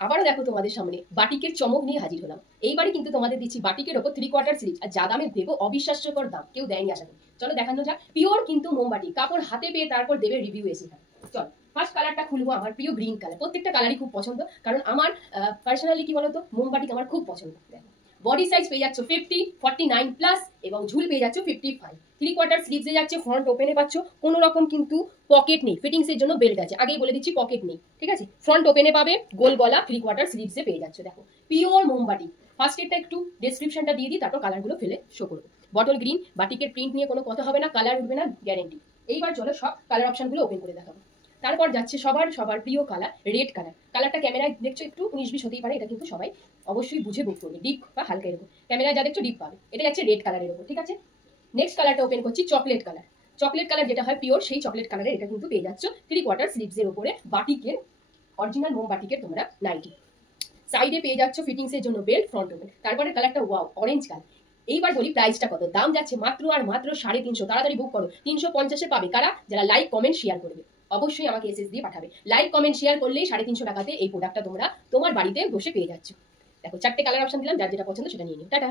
আবারও দেখো তোমাদের সামনে বাটিকের চমক নিয়ে হাজির হলাম। এইবারে কিন্তু তোমাদের দিচ্ছি বাটিকের ওপর 3/4 স্লিভ, আর যা দামে দেবো অবিশ্বাস্যকর দাম, কেউ দেয়নি আশা করি। চলো দেখানো যাক। পিওর কিন্তু মোমবাটি, কাপড় হাতে পেয়ে তারপর দেবে রিভিউ এসে। চলো ফার্স্ট কালারটা খুলবো, আমার প্রিয় গ্রিন কালার। প্রত্যেকটা কালারই খুব পছন্দ, কারণ আমার পার্সোনালি কি বলতো, মোমবাটি আমার খুব পছন্দ। দেখো বডি সাইজ পেয়ে যাচ্ছ 50, 49 প্লাস, এবং ঝুল পেয়ে যাচ্ছ 55। 3/4 স্লিভসে যাচ্ছে, ফ্রন্ট ওপেনে পাচ্ছ, কোনো রকম কিন্তু পকেট নেই, ফিটিংস এর জন্য বেল্ট আছে, আগেই বলে দিচ্ছি পকেট নেই, ঠিক আছে। ফ্রন্ট ওপেনে পাবে, গোল গলা, 3/4 স্লিভসে পেয়ে যাচ্ছে। দেখো পিওর মোমবাটি। ফার্স্ট এরটা একটু ডেসক্রিপশনটা দিয়ে দিই, তারপর কালারগুলো ফেলে শো করবো। বটল গ্রিন, বাটিকের প্রিন্ট নিয়ে কোনো কথা হবে না, কালার উঠবে না গ্যারেন্টি। এইবার চলো সব কালার অপশনগুলো ওপেন করে দেখাবো। তারপর যাচ্ছে সবার সবার প্রিয় কালার, রেড কালার। কালারটা ক্যামেরায় দেখছো একটু 19-20 হতেই পারে, এটা কিন্তু সবাই অবশ্যই বুঝে বুক করবে, ডিপ বা হালকা এরকম। ক্যামেরায় যা দেখছো ডিপ পাবে, এটা যাচ্ছে রেড কালারের উপর, ঠিক আছে। নেক্সট কালারটা ওপেন করছি, চকলেট কালার। চকলেট কালার যেটা হয় পিওর, সেই চকলেট কালারের এটা কিন্তু পেয়ে যাচ্ছ 3/4 স্লিভসের উপরে, বাটিকের অরিজিনাল মোম বাটিকের তোমরা নাইটি। সাইডে পেয়ে যাচ্ছ ফিটিংস এর জন্য বেল্ট, ফ্রন্ট ওপেন। তারপরে কালারটা ওয়াও, অরেঞ্জ কালার। এইবার বলি প্রাইসটা কত। দাম যাচ্ছে মাত্র আর মাত্র 350। তাড়াতাড়ি বুক করো, 350-এ পাবে কারা? যারা লাইক কমেন্ট শেয়ার করবে। অবশ্যই আমাকে এসএস দিয়ে পাঠাবে। লাইক কমেন্ট শেয়ার করলেই 350 টাকাতে এই প্রোডাক্টটা তোমরা তোমার বাড়িতে বসে পেয়ে যাচ্ছ। দেখো 4টে কালার অপশন দিলাম, যার যেটা পছন্দ সেটা নিয়ে নিও। টাটা।